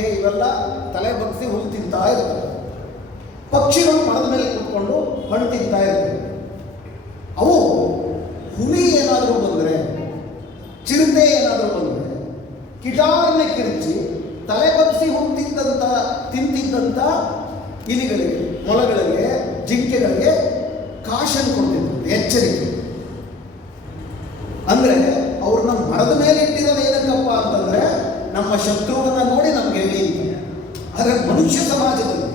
ಜಿಂಕೆ ಇವೆಲ್ಲ ತಲೆ ಬಗ್ಗಿಸಿ ಹುಲ್ಲು ತಿಂತಾ ಇರ್ತವೆ. ಪಕ್ಷಿಗಳು ಮರದ ಮೇಲೆ ಕೂತ್ಕೊಂಡು ಹಣ್ಣು ತಿಂತಾ ಇರ್ತವೆ. ಅವು ಹುಲಿ ಏನಾದರೂ ಬಂದರೆ, ಚಿರತೆ ಏನಾದರೂ ಬಂದರೆ ಕಿಟಾರನೆ ಕಿರುಚಿ ತಲೆ ಬಗ್ಗಿಸಿ ಹುಲ್ಲು ತಿಂತಿದ್ದಂಥ ಇಲಿಗಳಿಗೆ, ಮೊಲಗಳಿಗೆ, ಜಿಂಕೆಗಳಿಗೆ ಕಾಶನ್ ಕೊಡ್ತಿದ್ರು, ಎಚ್ಚರಿಕೆ. ಅಂದರೆ ಅವ್ರನ್ನ ಮರದ ಮೇಲೆ ಇಟ್ಟಿರೋದು ಏನಕ್ಕಪ್ಪ ಅಂತಂದರೆ ನಮ್ಮ ಶತ್ರುವನ್ನ ನೋಡಿ ನಮ್ಗೆ ಹೇಳಿ. ಆದರೆ ಮನುಷ್ಯ ಸಮಾಜದಲ್ಲಿ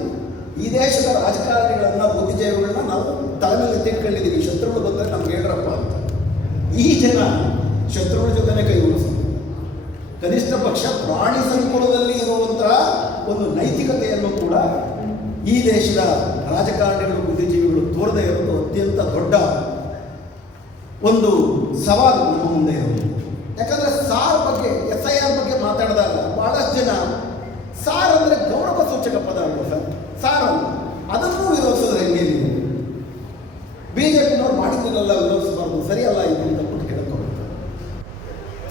ಈ ದೇಶದ ರಾಜಕಾರಣಿಗಳನ್ನ, ಬುದ್ಧಿಜೀವಿಗಳನ್ನ ನಾವು ತಲೆ ಮೇಲೆ ಎತ್ತಿಟ್ಕೊಂಡಿದ್ದೀವಿ. ಶತ್ರುಗಳು ಬಂದರೆ ನಮ್ಗೆ ಹೇಳ್ರಪ್ಪ ಅಂತ. ಈ ಜನ ಶತ್ರುಗಳ ಜೊತೆನೆ ಕೈ ಉಳಿಸ್ತಾರೆ. ಕನಿಷ್ಠ ಪಕ್ಷ ಪ್ರಾಣಿ ಸಂಕುಲದಲ್ಲಿ ಇರುವಂತಹ ಒಂದು ನೈತಿಕತೆಯನ್ನು ಕೂಡ ಈ ದೇಶದ ರಾಜಕಾರಣಿಗಳು, ಬುದ್ಧಿಜೀವಿಗಳು ತೋರದೇ ಇರೋದು ಅತ್ಯಂತ ದೊಡ್ಡ ಒಂದು ಸವಾಲು ನಮ್ಮ ಮುಂದೆ ಇರೋದು. ಯಾಕಂದರೆ ಸಾರ್ ಬಗ್ಗೆ, SIR ಬಗ್ಗೆ ಮಾತಾಡಿದಾಗ ಬಹಳಷ್ಟು ಜನ ಸಾರ್ ಅಂದರೆ ಗೌರವ ಸೂಚಕ ಪದ ಅಲ್ವ ಸರ್, ಸಾರ್ ಅಲ್ಲ, ಅದನ್ನು ವಿರೋಧಿಸಿದ್ರೆ ಹೆಂಗೆ? BJPನವ್ರು ಮಾಡಿದ್ದನ್ನೆಲ್ಲ ವಿರೋಧಿಸಬಾರ್ದು, ಸರಿಯಲ್ಲ ಇದು ಅಂತ ಬಿಟ್ಟು ಕೇಳ್ಕೊಳ್ತಾರೆ.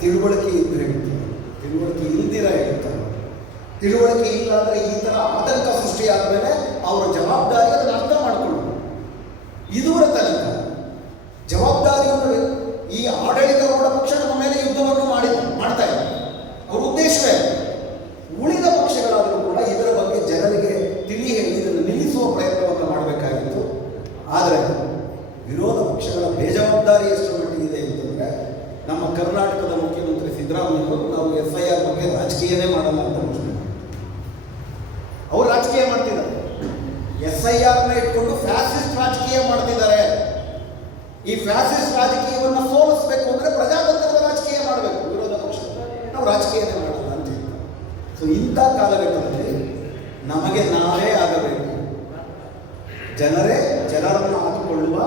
ತಿಳುವಳಿಕೆ ಇದ್ದು ಹೇಳ್ತಾರೆ, ತಿಳುವಳಿಕೆ ಇಲ್ದಿರ ಹೇಳ್ತಾರೆ. ತಿಳುವಳಿಕೆ ಇಲ್ಲ ಅಂದರೆ ಈ ಥರ ಆತಂಕ ಸೃಷ್ಟಿಯಾದ ಮೇಲೆ ಅವರ ಜವಾಬ್ದಾರಿ ಅದನ್ನು ಅರ್ಥ ಮಾಡಿಕೊಳ್ಳೋದು. ಇದೂರ ತನಕ ಜವಾಬ್ದಾರಿಯನ್ನು ಈ ಆಡಳಿತಾರೂಢ ಪಕ್ಷ ನಮ್ಮ ಮೇಲೆ ಯುದ್ಧವನ್ನು ಮಾಡ್ತಾ ಇದೆ. ಅವರ ಉದ್ದೇಶವೇ ಉಳಿದ ಪಕ್ಷಗಳಾದರೂ ಕೂಡ ಇದರ ಬಗ್ಗೆ ಜನರಿಗೆ ತಿಳಿ ಹೇಳಿ ಇದನ್ನು ನಿಲ್ಲಿಸುವ ಪ್ರಯತ್ನವನ್ನು ಮಾಡಬೇಕಾಗಿತ್ತು. ಆದರೆ ವಿರೋಧ ಪಕ್ಷಗಳ ಬೇಜವಾಬ್ದಾರಿ ಎಷ್ಟು ಮಟ್ಟಿಗಿದೆ ಅಂತಂದರೆ, ನಮ್ಮ ಕರ್ನಾಟಕದ ಮುಖ್ಯಮಂತ್ರಿ ಸಿದ್ದರಾಮಯ್ಯವರು ನಾವು SIR ಬಗ್ಗೆ ರಾಜಕೀಯನೇ ಮಾಡಲ್ಲ ಅಂತ ಘೋಷಣೆ ಮಾಡಿ, ಅವರು ರಾಜಕೀಯ ಮಾಡ್ತಿದ್ದಾರೆ. SIRನ ಇಟ್ಕೊಂಡು ಫ್ಯಾಸಿಸ್ಟ್ ರಾಜಕೀಯ ಮಾಡ್ತಿದ್ದಾರೆ. ಈ ಫ್ಯಾಸಿಸ್ಟ್ ರಾಜಕೀಯವನ್ನು ಸೋಲಿಸಬೇಕು ಅಂದರೆ ಪ್ರಜಾತಂತ್ರದ ರಾಜಕೀಯ ಮಾಡಬೇಕು ವಿರೋಧ ಪಕ್ಷ, ನಾವು ರಾಜಕೀಯನೇ ಮಾಡಲ್ಲ ಅಂತ ಹೇಳ್ತಾರೆ. ಸೊ ಇಂಥ ಕಾಲಘಟ್ಟದಲ್ಲಿ ನಮಗೆ ನಾವೇ ಆಗಬೇಕು, ಜನರನ್ನು ಹಾಕಿಕೊಳ್ಳುವ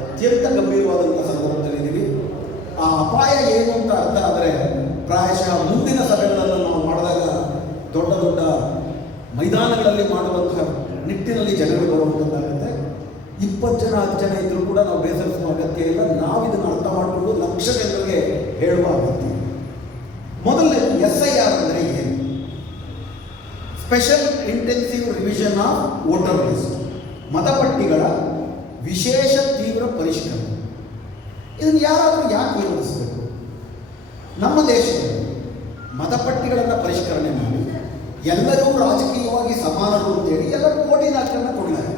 ಅತ್ಯಂತ ಗಂಭೀರವಾದಂಥ ಸಂದರ್ಭದಲ್ಲಿದ್ದೀವಿ. ಆ ಅಪಾಯ ಏನು ಅಂತ ಅರ್ಥ ಆದರೆ ಪ್ರಾಯಶಃ ಮುಂದಿನ ಸಭೆಗಳನ್ನು ನಾವು ಮಾಡಿದಾಗ ದೊಡ್ಡ ದೊಡ್ಡ ಮೈದಾನಗಳಲ್ಲಿ ಮಾಡುವಂತಹ ನಿಟ್ಟಿನಲ್ಲಿ ಜನಗಳು ಬರುವಂಥದ್ದಾಗುತ್ತೆ. 20 ಜನ 10 ಜನ ಇದ್ದರೂ ಕೂಡ ನಾವು ಬೇಸರಿಸುವ ಅಗತ್ಯ ಇಲ್ಲ. ನಾವು ಇದನ್ನು ಅರ್ಥ ಮಾಡಿಕೊಂಡು ಲಕ್ಷ ಜನರಿಗೆ ಹೇಳುವ ಅಗತ್ಯ. ಮೊದಲನೇದು SIR ಅಂದರೆ ಏನು? Special intensive revision of voter list, ಮತಪಟ್ಟಿಗಳ ವಿಶೇಷ ತೀವ್ರ ಪರಿಷ್ಕರಣೆ. ಇದನ್ನು ಯಾರಾದರೂ ಯಾಕೆ ವಿರೋಧಿಸಬೇಕು? ನಮ್ಮ ದೇಶದಲ್ಲಿ ಮತಪಟ್ಟಿಗಳನ್ನು ಪರಿಷ್ಕರಣೆ ಮಾಡಿ ಎಲ್ಲರೂ ರಾಜಕೀಯವಾಗಿ ಸಮಾನರು ಅಂತೇಳಿ ಎಲ್ಲರೂ ಓಟಿನ ಹಕ್ಕನ್ನು ಕೊಡಲಾರೆ.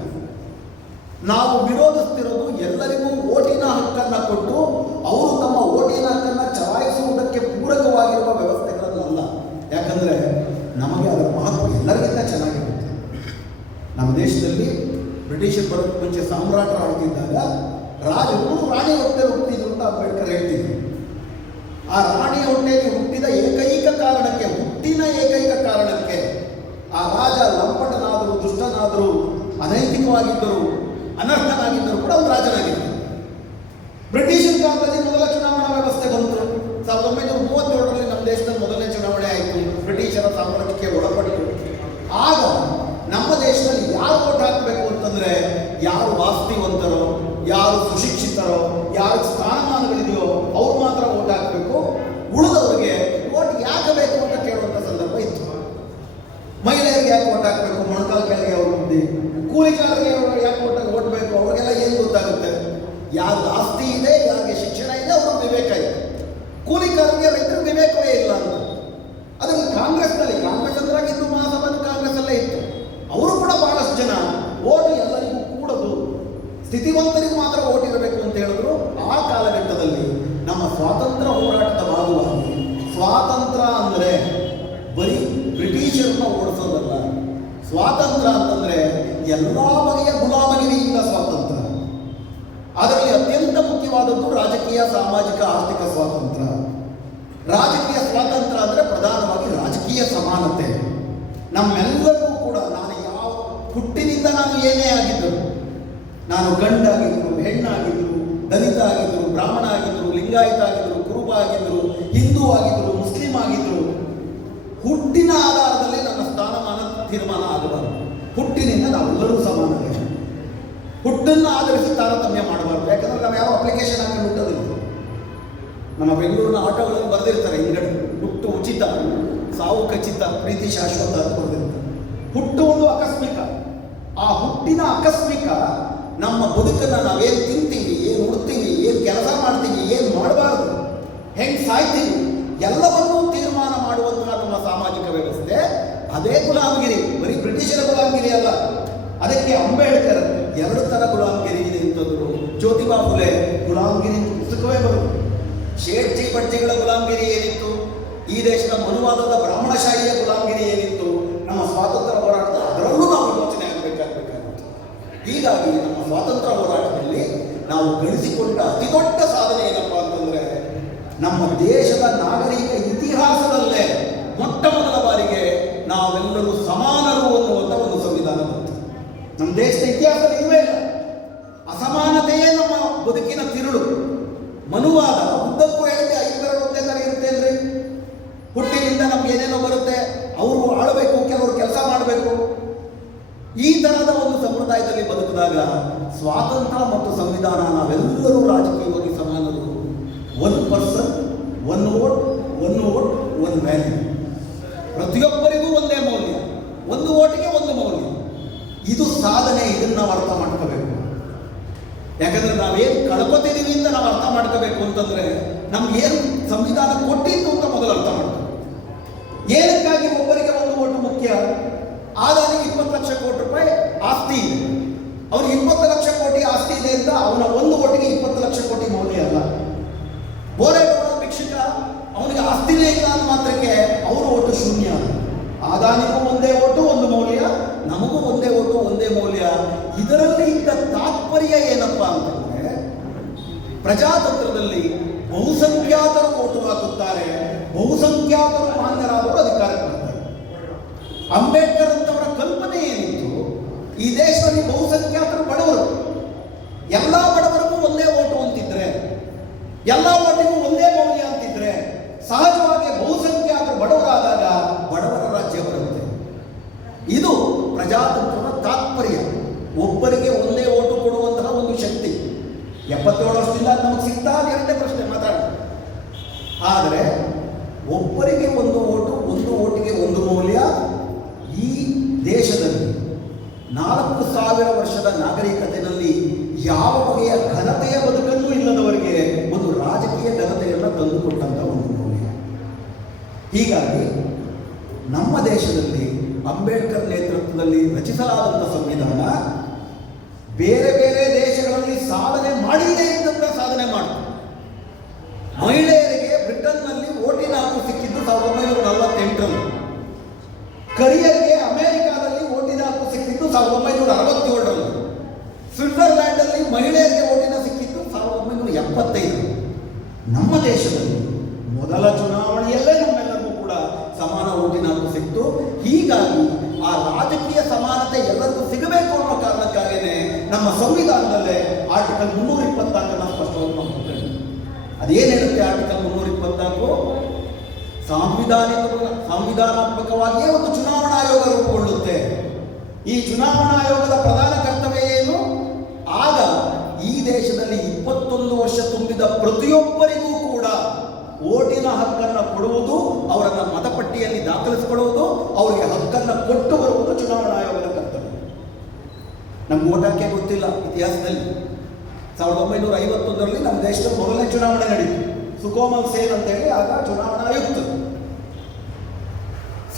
ನಾವು ವಿರೋಧಿಸ್ತಿರೋದು ಎಲ್ಲರಿಗೂ ಓಟಿನ ಹಕ್ಕನ್ನು ಕೊಟ್ಟು ಅವರು ತಮ್ಮ ಓಟಿನ ಹಕ್ಕನ್ನು ಚಲಾಯಿಸುವುದಕ್ಕೆ ಪೂರಕವಾಗಿರುವ ವ್ಯವಸ್ಥೆಗಳನ್ನಲ್ಲ. ಯಾಕಂದರೆ ನಮಗೆ ಅದರ ಮಹತ್ವ ಎಲ್ಲರಿಗಿಂತ ಚೆನ್ನಾಗಿರುತ್ತೆ. ನಮ್ಮ ದೇಶದಲ್ಲಿ ಬ್ರಿಟಿಷರು ಬರೋಕ್ಕೆ ಮುಂಚೆ ಸಾಮ್ರಾಟರು ಆಳ್ತಿದ್ದಾಗ ರಾಜರು ರಾಣಿ ಹೊಟ್ಟೆ ಹುಟ್ಟಿದ್ರು ಅಂತ ಅಂಬೇಡ್ಕರ್ ಹೇಳ್ತಿದ್ರು. ಆ ರಾಣಿ ಹೊಟ್ಟೆಯಲ್ಲಿ ಹುಟ್ಟಿದ ಏಕೈಕ ಕಾರಣಕ್ಕೆ ಆ ರಾಜ ಲಂಪಟನಾದರೂ, ದುಷ್ಟನಾದರೂ, ಅನೈತಿಕವಾಗಿದ್ದರು, ಅನರ್ಹನಾಗಿದ್ದರು ಕೂಡ ಒಂದು ರಾಜನಾಗಿದ್ದರು. ಬ್ರಿಟಿಷರ ಕಾಲದಲ್ಲಿ ಮೊದಲ ಚುನಾವಣಾ ವ್ಯವಸ್ಥೆ ಬಂತು. 1937ರಲ್ಲಿ ನಮ್ಮ ದೇಶದಲ್ಲಿ ಮೊದಲನೇ ಚುನಾವಣೆ ಆಯಿತು. ಬ್ರಿಟಿಷರ ಸಾಮ್ರಾಜ್ಯಕ್ಕೆ ಒಳಪಟ್ಟು ಆಗ ನಮ್ಮ ದೇಶದಲ್ಲಿ ಯಾರು ಓಟ್ ಹಾಕಬೇಕು ಅಂತಂದರೆ, ಯಾರು ವಾಸ್ತುವಂತರೋ, ಯಾರು ಸುಶಿಕ್ಷಿತರೋ, ಯಾರು ಸ್ಥಾನಮಾನಗಳಿದೆಯೋ ಅವ್ರು ಮಾತ್ರ ಓಟ್ ಹಾಕಬೇಕು. ಉಳಿದವರಿಗೆ ಓಟ್ ಯಾಕೆ ಬೇಕು ಅಂತ ಕೇಳುವಂಥ ಸಂದರ್ಭ ಇತ್ತು. ಮಹಿಳೆಯರಿಗೆ ಯಾಕೆ ಓಟ್ ಹಾಕಬೇಕು? ಮೊಣಕಾಲು ಕೆಳಗೆ ಅವ್ರ ಬುದ್ಧಿ. ಕೂಲಿಕಾರರಿಗೆ ಯಾಕೆ ಓಟ್ ಬೇಕು? ಅವ್ರಿಗೆಲ್ಲ ಏನು ಗೊತ್ತಾಗುತ್ತೆ? ಯಾರು ಆಸ್ತಿ ಇದೆ, ಯಾರಿಗೆ ಶಿಕ್ಷಣ ಇದೆ, ಅವ್ರ ವಿವೇಕ ಇದೆ. ಕೂಲಿಕಾರರಿಗೆ ರೈತರ ವಿವೇಕವೇ ಇಲ್ಲ ಅಂತ. ಅದಕ್ಕೆ ಕಾಂಗ್ರೆಸ್ ಅಂದ್ರೆ ಹಿಂದೂ ಮಹಾಸಭಾ ಕಾಂಗ್ರೆಸ್ಸಲ್ಲೇ ಇತ್ತು. ಅವರು ಕೂಡ ಬಹಳಷ್ಟು ಜನ ಓಟು ಎಲ್ಲರಿಗೂ ಕೂಡದು, ಸ್ಥಿತಿವಂತರಿಗೂ ಮಾತ್ರ ಓಟ್ ಇರಬೇಕು ಅಂತ ಹೇಳಿದ್ರು. ಆ ಕಾಲಘಟ್ಟದಲ್ಲಿ ನಮ್ಮ ಸ್ವಾತಂತ್ರ್ಯ ಹೋರಾಟದ ಭಾಗವಾಗಿ ಸ್ವಾತಂತ್ರ್ಯ ಅಂದರೆ ಬರೀ ಬ್ರಿಟಿಷರನ್ನ ಓಡಿಸೋದಲ್ಲ. ಸ್ವಾತಂತ್ರ್ಯ ಅಂತಂದರೆ ಎಲ್ಲ ಬಗೆಯ ಗುಲಾಮಗಿರಿಯಿಂದ ಸ್ವಾತಂತ್ರ್ಯ. ಅದರಲ್ಲಿ ಅತ್ಯಂತ ಮುಖ್ಯವಾದದ್ದು ರಾಜಕೀಯ, ಸಾಮಾಜಿಕ, ಆರ್ಥಿಕ ಸ್ವಾತಂತ್ರ್ಯ. ರಾಜಕೀಯ ಸ್ವಾತಂತ್ರ್ಯ ಅಂದರೆ ಪ್ರಧಾನವಾಗಿ ರಾಜಕೀಯ ಸಮಾನತೆ. ನಮ್ಮೆಲ್ಲರಿಗೂ ಕೂಡ ಹುಟ್ಟಿನಿಂದ ನಾನು ಏನೇ ಆಗಿದ್ದರು, ನಾನು ಗಂಡಾಗಿದ್ದರು, ಹೆಣ್ಣಾಗಿದ್ದರು, ದಲಿತ ಆಗಿದ್ದರು, ಬ್ರಾಹ್ಮಣ ಆಗಿದ್ದರು, ಲಿಂಗಾಯತ ಆಗಿದ್ದರು, ಕುರುಬ ಆಗಿದ್ದರು, ಹಿಂದೂ ಆಗಿದ್ದರು, ಮುಸ್ಲಿಂ ಆಗಿದ್ದರು, ಹುಟ್ಟಿನ ಆಧಾರದಲ್ಲಿ ನನ್ನ ಸ್ಥಾನಮಾನ ತೀರ್ಮಾನ ಆಗಬಾರದು. ಹುಟ್ಟಿನಿಂದ ನಾವೆಲ್ಲರೂ ಸಮಾನತೆ. ಹುಟ್ಟನ್ನು ಆಧರಿಸಿ ತಾರತಮ್ಯ ಮಾಡಬಾರ್ದು. ಯಾಕಂದರೆ ನಾವು ಯಾವ ಅಪ್ಲಿಕೇಶನ್ ಹಾಕಿ ಹುಟ್ಟೋದಿಲ್ಲ. ನಮ್ಮ ಬೆಂಗಳೂರಿನ ಆಟೋಗಳಲ್ಲಿ ಬರೆದಿರ್ತಾರೆ ಹಿಂಗಡೆ ಹುಟ್ಟು ಉಚಿತ, ಸಾವು ಖಚಿತ, ಪ್ರೀತಿ ಶಾಶ್ವತ ಅಂತ ಬರೆದಿರ್ತಾರೆ. ಹುಟ್ಟು ಒಂದು ಆಕಸ್ಮಿಕ. ಆ ಹುಟ್ಟಿನ ಆಕಸ್ಮಿಕ ನಮ್ಮ ಬದುಕನ್ನು ನಾವೇನು ತಿಂತೀವಿ, ಏನು ಉಡ್ತೀವಿ, ಏನು ಕೆಲಸ ಮಾಡ್ತೀವಿ, ಏನು ಮಾಡಬಾರ್ದು, ಹೆಂಗೆ ಸಾಯ್ತೀವಿ, ಎಲ್ಲವನ್ನೂ ತೀರ್ಮಾನ ಮಾಡುವಂತಹ ನಮ್ಮ ಸಾಮಾಜಿಕ ವ್ಯವಸ್ಥೆ ಅದೇ ಗುಲಾಮಗಿರಿ. ಬರೀ ಬ್ರಿಟಿಷರ ಗುಲಾಮಗಿರಿ ಅಲ್ಲ, ಅದಕ್ಕೆ ಅಂಬೇಡ್ಕರ್ 2 ಥರ ಗುಲಾಮಗಿರಿ ಇದೆ ಅಂತಂದ್ರು. ಜ್ಯೋತಿಬಾ ಫುಲೆ ಗುಲಾಮಗಿರಿ ಪುಸ್ತಕವೇ ಬರುತ್ತೆ. ಶೇಟ್ಜಿ ಬಡ್ಜಿಗಳ ಗುಲಾಮಗಿರಿ ಏನಿತ್ತು, ಈ ದೇಶದ ಮನುವಾದದ ಬ್ರಾಹ್ಮಣಶಾಹಿಯ ಗುಲಾಮಗಿರಿ ಏನಿತ್ತು, ನಮ್ಮ ಸ್ವಾತಂತ್ರ್ಯ ಹೋರಾಟದ ಅದರಲ್ಲೂ ನಾವು ಯೋಚನೆ ಆಗಬೇಕಾಗುತ್ತೆ. ಹೀಗಾಗಿ ನಮ್ಮ ಸ್ವಾತಂತ್ರ್ಯ ಹೋರಾಟದಲ್ಲಿ ನಾವು ಗಳಿಸಿಕೊಂಡ ಅತಿ ದೊಡ್ಡ ಸಾಧನೆ ಏನಪ್ಪಾ ಅಂತಂದ್ರೆ, ನಮ್ಮ ದೇಶದ ನಾಗರಿಕ ಇತಿಹಾಸದಲ್ಲೇ ಮೊಟ್ಟ ಮೊದಲ ಬಾರಿಗೆ ನಾವೆಲ್ಲರೂ ಸಮಾನರು ಅನ್ನುವಂಥ ಒಂದು ಸಂವಿಧಾನ ಬಂತು. ನಮ್ಮ ದೇಶದ ಇತಿಹಾಸದಲ್ಲಿ ಇರುವೇ ಇಲ್ಲ. ಅಸಮಾನತೆಯೇ ನಮ್ಮ ಬದುಕಿನ ತಿರುಳು. ಮನುವಾದ ಉದ್ದಕ್ಕೂ ಹೇಳಿದೆ 5 ಒಂದೇ ಥರ ಇರುತ್ತೆ ಅಂದರೆ, ಹುಟ್ಟಿನಿಂದ ನಮ್ಗೆ ಏನೇನೋ ಬರುತ್ತೆ, ಅವರು ಆಳಬೇಕು, ಕೆಲವರು ಕೆಲಸ ಮಾಡಬೇಕು. ಈ ಥರದ ಒಂದು ಸಂಪ್ರದಾಯದಲ್ಲಿ ಬದುಕಿದಾಗ ಸ್ವಾತಂತ್ರ್ಯ ಮತ್ತು ಸಂವಿಧಾನ ನಾವೆಲ್ಲರೂ ರಾಜಕೀಯವಾಗಿ ಸಮಾನರು. 1 ಪರ್ಸನ್ 1 ವೋಟ್, 1 ವ್ಯಾಲ್ಯೂ. ಪ್ರತಿಯೊಬ್ಬರಿಗೂ ಒಂದೇ ಮೌಲ್ಯ, 1 ವೋಟಿಗೆ 1 ಮೌಲ್ಯ. ಇದು ಸಾಧನೆ. ಇದನ್ನು ನಾವು ಅರ್ಥ ಮಾಡ್ಕೋಬೇಕು. ಯಾಕಂದ್ರೆ ನಾವೇನು ಕಳ್ಕೊತಿದ್ದೀವಿ ಅಂತ ನಾವು ಅರ್ಥ ಮಾಡ್ಕೋಬೇಕು ಅಂತಂದ್ರೆ, ನಮ್ಗೇನು ಸಂವಿಧಾನ ಕೊಟ್ಟಿತ್ತು ಅಂತ ಮೊದಲು ಅರ್ಥ ಮಾಡ್ಕೋಬೇಕು. ಏನಕ್ಕಾಗಿ ಒಬ್ಬರಿಗೆ 1 ವೋಟು ಮುಖ್ಯ? ಆದಾನಿಗೆ 20 ಲಕ್ಷ ಕೋಟಿ ರೂಪಾಯಿ ಆಸ್ತಿ ಇದೆ, ಅವ್ರಿಗೆ 20 ಲಕ್ಷ ಕೋಟಿ ಆಸ್ತಿ ಇದೆ ಅಂತ ಅವನ 1 ವೋಟಿಗೆ 20 ಲಕ್ಷ ಕೋಟಿ ಮೌಲ್ಯ ಅಲ್ಲ. ಬೋರೇಗೌಡ ಭಿಕ್ಷುಕ, ಅವನಿಗೆ ಆಸ್ತಿನೇ ಇಲ್ಲ ಅನ್ನೋ ಮಾತ್ರಕ್ಕೆ ಅವರ ಓಟು ಶೂನ್ಯ. ಆದಾನಿಗೂ ಒಂದೇ ಓಟು 1 ಮೌಲ್ಯ, ನಮಗೂ ಒಂದೇ ಓಟು 1 ಮೌಲ್ಯ. ಇದರಲ್ಲಿ ಇದ್ದ ತಾತ್ಪರ್ಯ ಏನಪ್ಪಾ ಅಂತಂದ್ರೆ, ಪ್ರಜಾತಂತ್ರದಲ್ಲಿ ಬಹುಸಂಖ್ಯಾತರು ಓಟು ಹಾಕುತ್ತಾರೆ, ಬಹುಸಂಖ್ಯಾತರು ಮಾನ್ಯರಾದವರು ಅಧಿಕಾರಕ್ಕೆ ಬರ್ತಾರೆ. ಅಂಬೇಡ್ಕರ್ ಅಂತವರ ಕಲ್ಪನೆ ಏನಿತ್ತು, ಈ ದೇಶದಲ್ಲಿ ಬಹುಸಂಖ್ಯಾತರು ಬಡವರು, ಎಲ್ಲ ಬಡವರಿಗೂ ಒಂದೇ ಓಟು ಅಂತಿದ್ರೆ, ಎಲ್ಲ ಓಟಿಗೂ ಒಂದೇ ಮೌಲ್ಯ ಅಂತಿದ್ರೆ, ಸಹಜವಾಗಿ ಬಹುಸಂಖ್ಯಾತರು ಬಡವರಾದಾಗ ಬಡವರ ರಾಜ್ಯ ಬರುತ್ತೆ. ಇದು ಪ್ರಜಾತಂತ್ರದ ತಾತ್ಪರ್ಯ. ಒಬ್ಬರಿಗೆ ಒಂದೇ ಓಟು ಕೊಡುವಂತಹ ಒಂದು ಶಕ್ತಿ. 77 ವರ್ಷದಿಂದ ನಮಗೆ ಸಿಗ್ತಾ 2ನೇ ಪ್ರಶ್ನೆ ಮಾತಾಡ. ಆದರೆ ಒಬ್ಬರಿಗೆ 1 ಓಟು, 1 ಓಟಿಗೆ 1 ಮೌಲ್ಯ. ಈ ದೇಶದಲ್ಲಿ 4000 ವರ್ಷದ ನಾಗರಿಕತೆಯಲ್ಲಿ ಯಾವ ಬಗೆಯ ಘನತೆಯ ಬದುಕನ್ನು ಇಲ್ಲದವರಿಗೆ ಒಂದು ರಾಜಕೀಯ ಘನತೆಯನ್ನು ತಂದುಕೊಟ್ಟಂತ ಒಂದು ಮೌಲ್ಯ. ಹೀಗಾಗಿ ನಮ್ಮ ದೇಶದಲ್ಲಿ ಅಂಬೇಡ್ಕರ್ ನೇತೃತ್ವದಲ್ಲಿ ರಚಿಸಲಾದಂಥ ಸಂವಿಧಾನ ಬೇರೆ ಬೇರೆ ದೇಶಗಳಲ್ಲಿ ಸಾಧನೆ ಮಾಡಿದೆ ಅಂತಂದ್ರೆ ಸಾಧನೆ ಮಾಡ್ತಾರೆ. ಮಹಿಳೆಯರಿಗೆ ಬ್ರಿಟನ್ನಲ್ಲಿ ವೋಟಿನ ಹಕ್ಕು ಸಿಕ್ಕಿದ್ದು 1948ರಲ್ಲಿ, ಕರಿಯರಿಗೆ ಅಮೆರಿಕಾದಲ್ಲಿ ವೋಟಿನ ಹಕ್ಕು ಸಿಕ್ಕಿದ್ದು 1967ರಲ್ಲಿ, ಸ್ವಿಟ್ಜರ್ಲ್ಯಾಂಡಲ್ಲಿ ಮಹಿಳೆಯರಿಗೆ ವೋಟಿನ ಸಿಕ್ಕಿದ್ದು 1975. ನಮ್ಮ ದೇಶದಲ್ಲಿ ಮೊದಲ ಚುನಾವಣೆಯಲ್ಲೇ ನಮ್ಮೆಲ್ಲರಿಗೂ ಕೂಡ ಸಮಾನ ವೋಟಿನ ಹಕ್ಕು ಸಿಕ್ತು. ಹೀಗಾಗಿ ಆ ರಾಜಕೀಯ ಸಮಾನತೆ ಎಲ್ಲರಿಗೂ ಸಿಗಬೇಕು ಅನ್ನೋ ಕಾರಣಕ್ಕಾಗಿಯೇ ನಮ್ಮ ಸಂವಿಧಾನದಲ್ಲೇ ಆರ್ಟಿಕಲ್ 324 ಸ್ಪಷ್ಟವಾಗಿ ಮಾಡ್ತಾರೆ. ಅದೇನು ಹೇಳುತ್ತೆ ಆರ್ಟಿಕಲ್ 324? ಸಾಂವಿಧಾನಾತ್ಮಕವಾಗಿಯೇ ಒಂದು ಚುನಾವಣಾ ಆಯೋಗ ರೂಪುಗೊಳ್ಳುತ್ತೆ. ಈ ಚುನಾವಣಾ ಆಯೋಗದ ಪ್ರಧಾನ ಕರ್ತವ್ಯ ಏನು? ಆಗ ಈ ದೇಶದಲ್ಲಿ 21 ವರ್ಷ ತುಂಬಿದ ಪ್ರತಿಯೊಬ್ಬರಿಗೂ ಕೂಡ ಓಟಿನ ಹಕ್ಕನ್ನು ಕೊಡುವುದು, ಅವರನ್ನು ಮತಪಟ್ಟಿಯಲ್ಲಿ ದಾಖಲಿಸಿಕೊಳ್ಳುವುದು, ಅವರಿಗೆ ಹಕ್ಕನ್ನು ಕೊಟ್ಟು ಬರುವುದು ಚುನಾವಣಾ ಆಯೋಗದ ಕರ್ತವ್ಯ. ನಮ್ಗೆ ಓಟ್ ಹಾಕೇ ಗೊತ್ತಿಲ್ಲ ಇತಿಹಾಸದಲ್ಲಿ. 1951ರಲ್ಲಿ ನಮ್ಮ ದೇಶದ ಮೊದಲನೇ ಚುನಾವಣೆ ನಡೀತು. ಸುಕೋಮಲ್ ಸೇನ್ ಅಂತೇಳಿ ಆಗ ಚುನಾವಣಾ ಆಯುಕ್ತರು.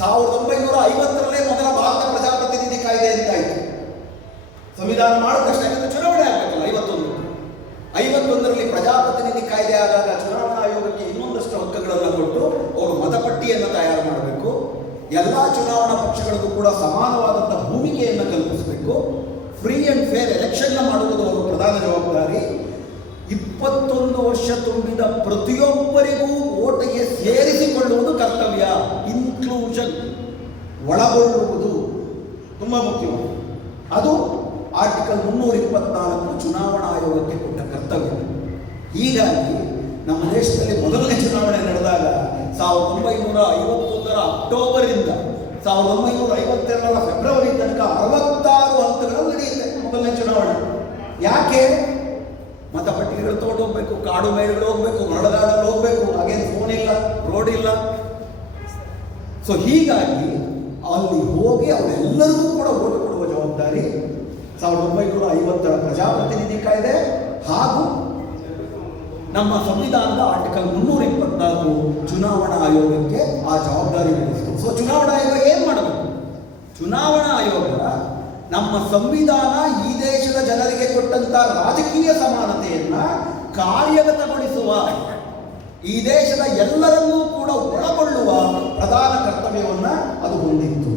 1950ರಲ್ಲೇ ಮೊದಲ ಭಾರತ ಪ್ರಜಾಪ್ರತಿನಿಧಿ ಕಾಯ್ದೆ ಅಂತಾಯಿತು. ಸಂವಿಧಾನ ಮಾಡಿದ ತಕ್ಷಣ ಚುನಾವಣೆ ಆಗಬೇಕಲ್ಲ. 51ರಲ್ಲಿ ಪ್ರಜಾಪ್ರತಿನಿಧಿ ಕಾಯ್ದೆ ಆದಾಗ ಚುನಾವಣಾ ಆಯೋಗಕ್ಕೆ ಇನ್ನೊಂದಷ್ಟು ಹಕ್ಕುಗಳನ್ನು ಕೊಟ್ಟು ಅವರು ಮತಪಟ್ಟಿಯನ್ನು ತಯಾರು ಮಾಡಬೇಕು. ಎಲ್ಲ ಚುನಾವಣಾ ಪಕ್ಷಗಳಿಗೂ ಕೂಡ ಸಮಾನವಾದಂಥ ಭೂಮಿಕೆಯನ್ನು ಕಲ್ಪಿಸಬೇಕು. ಫ್ರೀ ಆ್ಯಂಡ್ ಫೇರ್ ಎಲೆಕ್ಷನ್ನ ಮಾಡುವುದು ಅವರ ಪ್ರಧಾನ ಜವಾಬ್ದಾರಿ. 21 ವರ್ಷ ತುಂಬಿದ ಪ್ರತಿಯೊಬ್ಬರಿಗೂ ಓಟಿಗೆ ಸೇರಿಸಿಕೊಳ್ಳುವುದು ಕರ್ತವ್ಯ. ಇನ್ಕ್ಲೂಷನ್, ಒಳಗೊಳ್ಳುವುದು ತುಂಬ ಮುಖ್ಯವಾದ. ಅದು ಆರ್ಟಿಕಲ್ 324 ಚುನಾವಣಾ ಆಯೋಗಕ್ಕೆ ಕೊಟ್ಟ ಕರ್ತವ್ಯ. ಹೀಗಾಗಿ ನಮ್ಮ ದೇಶದಲ್ಲಿ ಮೊದಲನೇ ಚುನಾವಣೆ ನಡೆದಾಗ 1951ರ ಅಕ್ಟೋಬರಿಂದ 1952ರ ಫೆಬ್ರವರಿ ತನಕ 66 ಹಂತಗಳು ನಡೆಯುತ್ತೆ ಮೊದಲನೇ ಚುನಾವಣೆ. ಯಾಕೆ? ಮತಪಟ್ಟಿಗೆಗಳು ತಗೊಂಡು ಹೋಗ್ಬೇಕು, ಕಾಡು ಮೇಡುಗಳು ಹೋಗ್ಬೇಕು, ಮರಳಗಾಡಲ್ಲಿ ಹೋಗ್ಬೇಕು. ಹಾಗೇನು ಫೋನ್ ಇಲ್ಲ, ರೋಡ್ ಇಲ್ಲ, ಸೊ ಹೀಗಾಗಿ ಅಲ್ಲಿ ಹೋಗಿ ಅವರೆಲ್ಲರಿಗೂ ಕೂಡ ಓಟು ಕೊಡುವ ಜವಾಬ್ದಾರಿ 1950 ಪ್ರಜಾಪ್ರತಿನಿಧಿ ಕಾಯ್ದೆ ಹಾಗೂ ನಮ್ಮ ಸಂವಿಧಾನದ ಆರ್ಟಿಕಲ್ 324 ಚುನಾವಣಾ ಆಯೋಗಕ್ಕೆ ಆ ಜವಾಬ್ದಾರಿ ವಹಿಸಿತು. ಸೊ ಚುನಾವಣಾ ಆಯೋಗ ಏನು ಮಾಡಬೇಕು? ಚುನಾವಣಾ ಆಯೋಗ ನಮ್ಮ ಸಂವಿಧಾನ ಈ ದೇಶದ ಜನರಿಗೆ ಕೊಟ್ಟಂತ ರಾಜಕೀಯ ಸಮಾನತೆಯನ್ನ ಕಾರ್ಯಗತಗೊಳಿಸುವ, ಈ ದೇಶದ ಎಲ್ಲರನ್ನೂ ಕೂಡ ಒಳಗೊಳ್ಳುವ ಪ್ರಧಾನ ಕರ್ತವ್ಯವನ್ನ ಅದು ಹೊಂದಿತ್ತು.